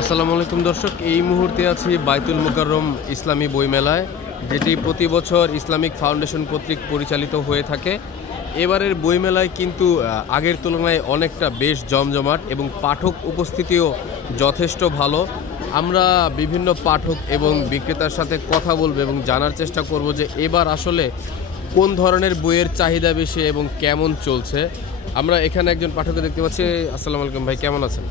আসসালামু আলাইকুম দর্শক, এই মুহূর্তে আছি বাইতুল মুকাররম ইসলামী বইমেলায়, যেটি প্রতি বছর ইসলামিক ফাউন্ডেশন কর্তৃক পরিচালিত হয়ে থাকে। এবারের বইমেলায় কিন্তু আগের তুলনায় অনেকটা বেশ জমজমাট এবং পাঠক উপস্থিতিও যথেষ্ট ভালো। আমরা বিভিন্ন পাঠক এবং বিক্রেতার সাথে কথা বলবো এবং জানার চেষ্টা করব যে এবার আসলে কোন ধরনের বইয়ের চাহিদা বেশি এবং কেমন চলছে। আমরা এখানে একজন পাঠককে দেখতে পাচ্ছি। আসসালামু আলাইকুম ভাই, কেমন আছেন?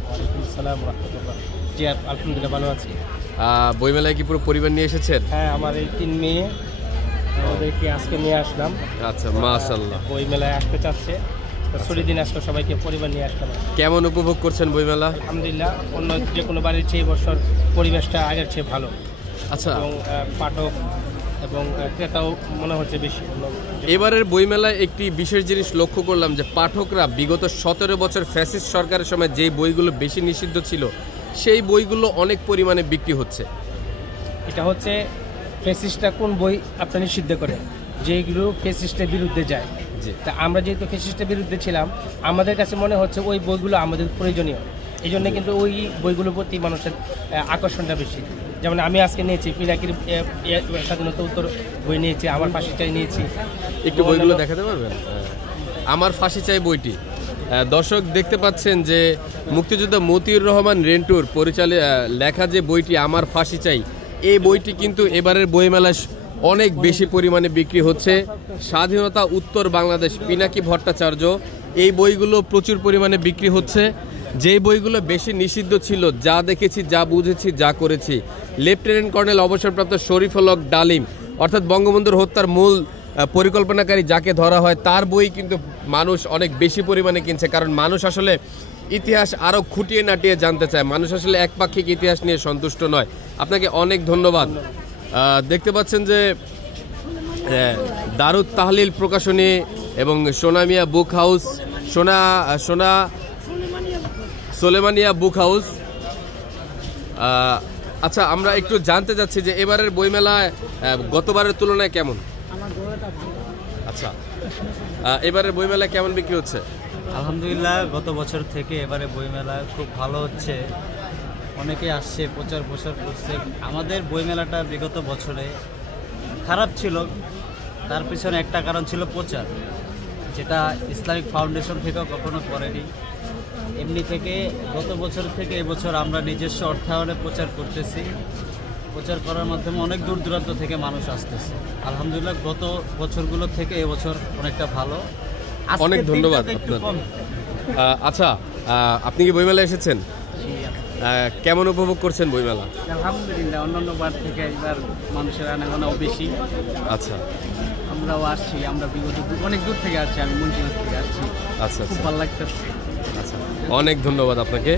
জি আলহামদুলিল্লাহ ভালো আছি। বইমেলায় কি পুরো পরিবার নিয়ে এসেছেন? হ্যাঁ, আমার এই 3 মেয়ে, ওদেরকে আজকে নিয়ে আসলাম। আচ্ছা, মাশাআল্লাহ। বইমেলায় আসতে চাচ্ছে, ছুটির দিন আসলে সবাইকে পরিবার নিয়ে আসলাম। কেমন উপভোগ করছেন বইমেলা? আলহামদুলিল্লাহ, অন্য যে কোনো বাড়ির চেয়ে বছর পরিবেশটা আগের চেয়ে ভালো। আচ্ছা, এবং পাঠক এবং ক্রেতাও মনে হচ্ছে বেশি। এবারের বইমেলায় একটি বিশেষ জিনিস লক্ষ্য করলাম যে পাঠকরা বিগত 17 বছর ফ্যাসিস্ট সরকারের সময় যেই বইগুলো বেশি নিষিদ্ধ ছিল সেই বইগুলো অনেক পরিমাণে বিক্রি হচ্ছে। এটা হচ্ছে ফ্যাসিস্টটা কোন বই আপনি নিষিদ্ধ করে, যেগুলো ফ্যাসিস্টের বিরুদ্ধে যায়। তা আমরা যেহেতু ফ্যাসিস্টের বিরুদ্ধে ছিলাম, আমাদের কাছে মনে হচ্ছে ওই বইগুলো আমাদের প্রয়োজনীয়। এই জন্য কিন্তু ওই বইগুলোর প্রতি মানুষের আকর্ষণটা বেশি। যেমন আমি আজকে নিয়েছি পিনাকির স্বাধীনতা উত্তর বই নিয়েছি, আমার ফাঁসি চাই নিয়েছি। একটু বইগুলো দেখাতে পারবেন? আমার ফাঁসি চাই বইটি দর্শক দেখতে পাচ্ছেন যে মুক্তিযোদ্ধা মতিউর রহমান রেন্টুর লেখা যে বইটি আমার ফাঁসি চাই, এই বইটি কিন্তু এবারের বইমেলায় অনেক বেশি পরিমাণে বিক্রি হচ্ছে। স্বাধীনতা উত্তর বাংলাদেশ পিনাকি ভট্টাচার্য, এই বইগুলো প্রচুর পরিমাণে বিক্রি হচ্ছে। যেই বইগুলো বেশি নিষিদ্ধ ছিল, যা দেখেছি, যা বুঝেছি, যা করেছি, লেফটেন্যান্ট কর্নেল অবসরপ্রাপ্ত শরীফুল হক ডালিম, অর্থাৎ বঙ্গবন্ধুর হত্যার মূল পরিকল্পনাকারী যাকে ধরা হয়, তার বই কিন্তু মানুষ অনেক বেশি পরিমাণে কিনছে। কারণ মানুষ আসলে ইতিহাস আরও খুঁটিয়ে নাটিয়ে জানতে চায়, মানুষ আসলে একপাক্ষিক ইতিহাস নিয়ে সন্তুষ্ট নয়। আপনাকে অনেক ধন্যবাদ। দেখতে পাচ্ছেন যে দারুত তাহলিল প্রকাশনী এবং Sonamia book house, Solemania book house. আচ্ছা, আমরা একটু জানতে চাচ্ছি যে এবারের বইমেলায় গতবারের তুলনায় কেমন? আচ্ছা, এবারের বইমেলায় কেমন বিক্রি হচ্ছে? আলহামদুলিল্লাহ, গত বছর থেকে এবারে বইমেলা খুব ভালো হচ্ছে। অনেকে আসছে, প্রচার প্রসার করছে। আমাদের বইমেলাটা বিগত বছরে খারাপ ছিল, তার পিছনে একটা কারণ ছিল প্রচার, যেটা ইসলামিক ফাউন্ডেশন থেকেও কখনো করেনি। এমনি থেকে গত বছর থেকে এবছর আমরা নিজস্ব অর্থায়নে প্রচার করতেছি। প্রচার করার মাধ্যমে অনেক দূর দূরান্ত থেকে মানুষ আসতেছে। আলহামদুলিল্লাহ, গত বছরগুলো থেকে এবছর অনেকটা ভালো। অনেক ধন্যবাদ আপনার। আচ্ছা, আপনি কি বইমেলা এসেছেন? কেমন উপভোগ করছেন বইমেলা? আলহামদুলিল্লাহ, অন্যান্য বার থেকে এবার মানুষের আনাগোনাও বেশি। আচ্ছা, আমরাও আসছি, আমরা বিগত অনেক দূর থেকে আসছি, আমি মুন্সিগঞ্জ থেকে আসছি। আচ্ছা, খুব ভালো লাগতেছে। আচ্ছা, অনেক ধন্যবাদ আপনাকে।